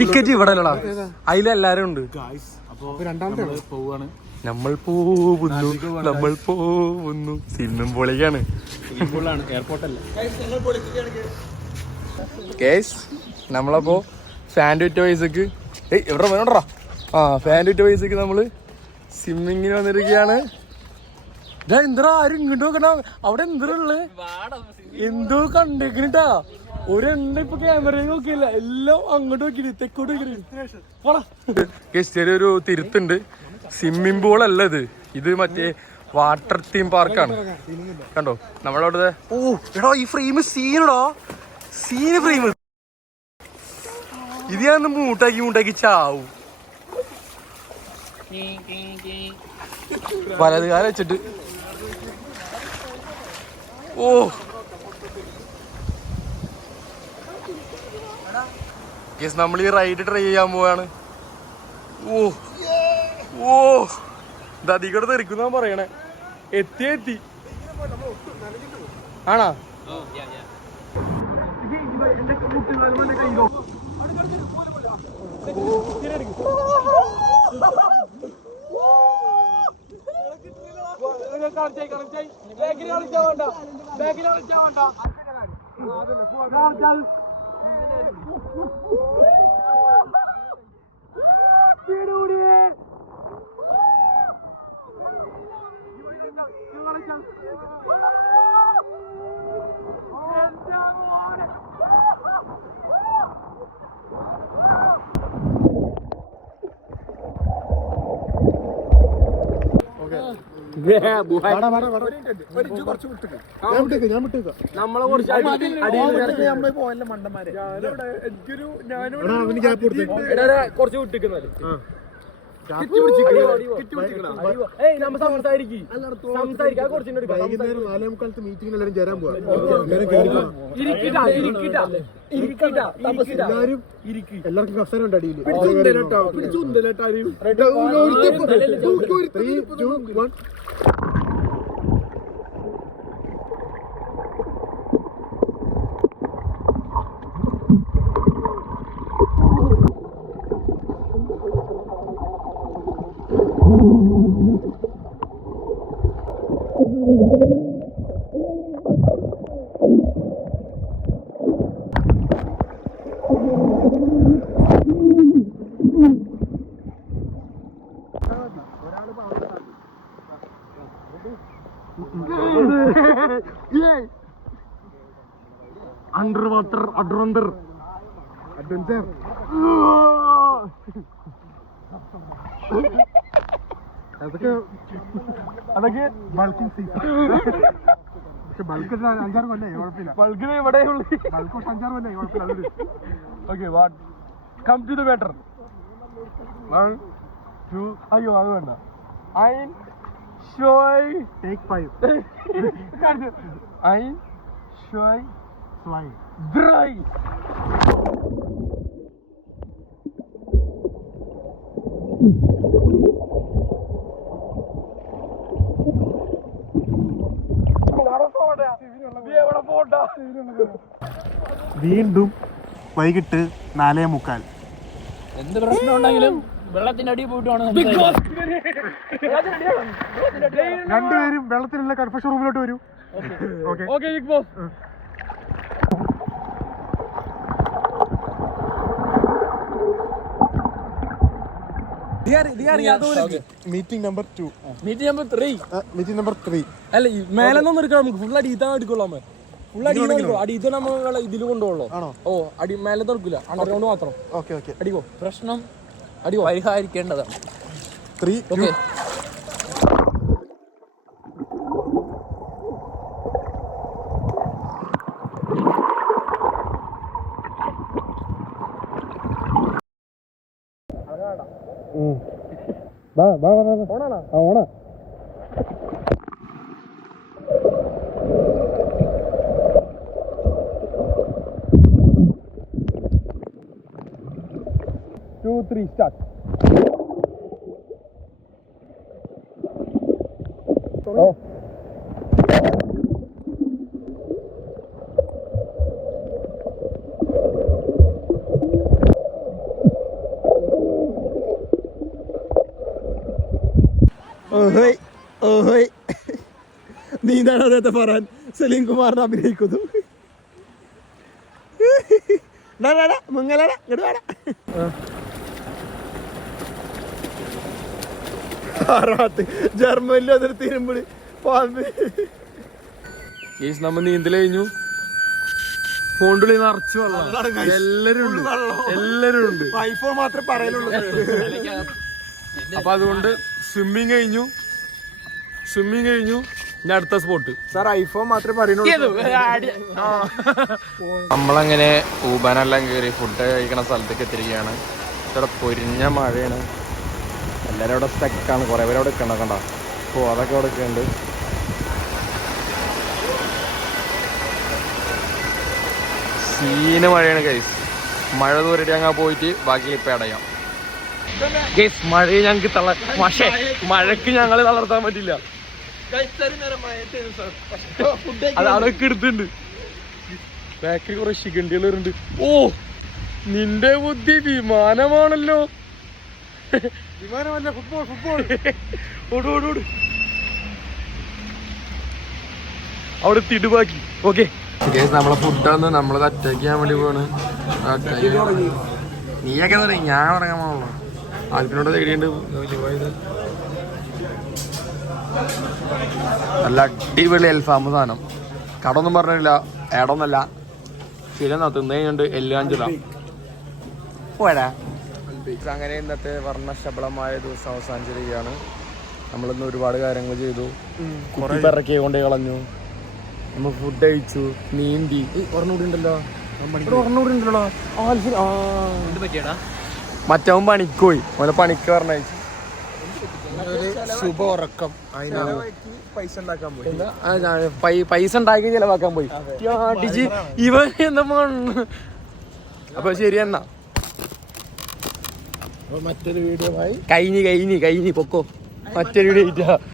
Ticket ഇവിടെ അല്ലടാ, അതിലെല്ലാരും ഉണ്ട്. നമ്മൾ പോകുന്നു സിനിമ പൊളിക്കാണ്. നമ്മളപ്പോ ഫാൻറ്റ് പൈസക്ക് എവിടെ വേണോടാ ഫാൻറ്റ് പൈസക്ക് നമ്മള് സ്വിമ്മിങ്ങിന് വന്നിരിക്കുകയാണ്. എന്താ ആരും ഇങ്ങോട്ട് നോക്കണ അവിടെ എന്തേ എന്തോ കണ്ടേക്കണിട്ടാ. ഒരെണ്ണ ഇപ്പൊ ക്യാമറയിൽ നോക്കിയില്ല, എല്ലാം അങ്ങോട്ട് നോക്കി തെക്കോട്ട് നോക്കി. ചെറിയൊരു തിരുത്തുണ്ട്. സ്വിമ്മിംഗ് പൂൾ അല്ല ഇത് മറ്റേ വാട്ടർ തീം പാർക്കാണ്. കണ്ടോ നമ്മളവിടെ. ഓ എടാ ഈ ഫ്രെയിം സീനടാ, സീന് ഫ്രെയിം. ഇത് ഞാൻ മൂട്ടാക്കി ചാവും. വലത് കാലം വെച്ചിട്ട് ഓ നമ്മൾ ഈ റൈഡ് ട്രൈ ചെയ്യാൻ പോവാണ്. ഓ ഓ ഇതീകടെ തെറിക്കുന്ന പറയണേ. എത്തി ആണാ കുറച്ച് വിട്ടിക്കുന്നത് മീറ്റിംഗ് എല്ലാവരും ചേരാൻ പോവാ. എല്ലാവർക്കും കസേര ഉണ്ട് അടിയിൽ. അണ്ടർ വാട്ടർ അഡ്വഞ്ചർ അതൊക്കെ ബൾക്കിംഗ് സീസൺ. പക്ഷെ ബൾക്ക് 5-6 കൊല്ലേ കുഴപ്പമില്ല. ബൾക്കിന് ഇവിടെ ബൾക്ക് 5-6 കൊല്ലേ കുഴപ്പമില്ല. Okay what come to the matter. 1 2 അയ്യോ അത് വേണ്ട. Ein Schwei Take 5 Ein Schwei 3 വീണ്ടും വൈകിട്ട് 4:45. എന്ത് പ്രശ്നം ഉണ്ടെങ്കിലും വെള്ളത്തിന്റെ അടിയിൽ പോയിട്ടാണ് രണ്ടുപേരും വെള്ളത്തിലുള്ള കൺഫഷൻ റൂമിലോട്ട് വരൂ. Meeting number 2 meeting number 3 meeting number 3 അല്ല മേലൊന്നും എടുക്കാം. നമുക്ക് ഫുൾ അടിയിത്താൻ എടുക്കുള്ളൂ. ഫുൾ അടിയത്തെ നമ്മൾ ഇതിൽ കൊണ്ടുപോകണോ? ഓ അടി മേലെ തുറക്കില്ല, അണ്ടർഗ്രൗണ്ട് മാത്രം. അടിക്കോ പ്രശ്നം അടിക്കോ പരിഹരിക്കേണ്ടതാണ്. 3 ഓക്കെ ഓണാ 2 3 start. Oh. ഓഹോയ് ഓഹോയ് നീന്താണ് അദ്ദേഹത്തെ പറയാൻ സലീം കുമാറിനെ അഭിനയിക്കുന്നു. മുങ്ങലട ഇങ്ങോട്ട് വേണം. ജർമ്മനിലും അതൊരു തിരുമ്പളി പാമ്പ്. നമ്മ നീന്തൽ കഴിഞ്ഞു. ഫോണ്ടുള്ളി നിറച്ചു വെള്ളം. എല്ലാരും ഉണ്ട്, എല്ലാരും ഉണ്ട്. ഐഫോൺ മാത്രമേ പറയുള്ളൂ. അപ്പൊ അതുകൊണ്ട് സ്വിമ്മിങ് കഴിഞ്ഞു. ഇനി അടുത്ത സ്പോട്ട്. സാർ ഐഫോൺ മാത്രമേ പറയുന്നുള്ളൂ. നമ്മളങ്ങനെ ഊബാനെല്ലാം കയറി ഫുഡ് കഴിക്കണ സ്ഥലത്തേക്ക് എത്തിരിക്കുകയാണ്. ഇവിടെ പൊരിഞ്ഞ മഴയാണ്. എല്ലാവരും അവിടെ സ്റ്റക്കാണ്. കുറേ പേര് അവിടെ നിൽക്കണ്ട കണ്ട. അപ്പോൾ അതൊക്കെ അവിടെ ഒക്കെ ഉണ്ട്. സീന് മഴയാണ് ഗൈസ്. മഴ ദൂരട്ട് ഞങ്ങൾ പോയിട്ട് ബാക്കി ഇപ്പം അടയാം ഗൈസ്. മഴയെ ഞങ്ങൾക്ക് പക്ഷേ മഴക്ക് ഞങ്ങൾ തളർത്താൻ പറ്റില്ല. അത് അതൊക്കെ എടുത്തുണ്ട്. ബാക്കിൽ കുറെ ശിഖണ്ഡികളുണ്ട്. ഓ നിന്റെ ബുദ്ധി വിമാനമാണല്ലോ. വിമാനമല്ല, ഫുട്ബോൾ. ഓട് അവിടെ തിടുവാക്കി. ഓക്കെ നമ്മളെ ഫുഡാന്ന് നമ്മളത് അറ്റാക്ക് ചെയ്യാൻ വേണ്ടി പോവാണ്. നീയൊക്കെ തുടങ്ങി, ഞാൻ തുടങ്ങാൻ പോകുള്ളൂ. ആൽപ്പിനോട് തേടിയുണ്ട്. നല്ല അടിപൊളി അൽഫാമ് സാധനം. കടൊന്നും പറഞ്ഞില്ല, ഏടൊന്നല്ല. ശരിയെന്നാ തിന്നു കഴിഞ്ഞുണ്ട്. എല്ലാം പോരാ. അങ്ങനെ ഇന്നത്തെ വർണ്ണശബളമായ ദിവസം അവസാനിച്ചിരിക്കുകയാണ്. നമ്മളിന്ന് ഒരുപാട് കാര്യങ്ങൾ ചെയ്തു. കുത്തി പിറക്കി കൊണ്ടേ കളഞ്ഞു. നമ്മൾ ഫുഡ് കഴിച്ചു, നീന്തി. ഒരെണ്ണൂടുണ്ടല്ലോ, മറ്റവൻ പണിക്ക് പോയി. ഓനെ പണിക്ക് പറഞ്ഞയച്ചു. ശുഭ ഉറക്കം. പൈസ ഉണ്ടാക്കി ചെലവാക്കാൻ പോയി. ഇവൻ എന്താ മണ്ണ്. അപ്പൊ ശരി എന്നാ മറ്റൊരു വീഡിയോ കഴിഞ്ഞ് പൊക്കോ. മറ്റൊരു വീഡിയോ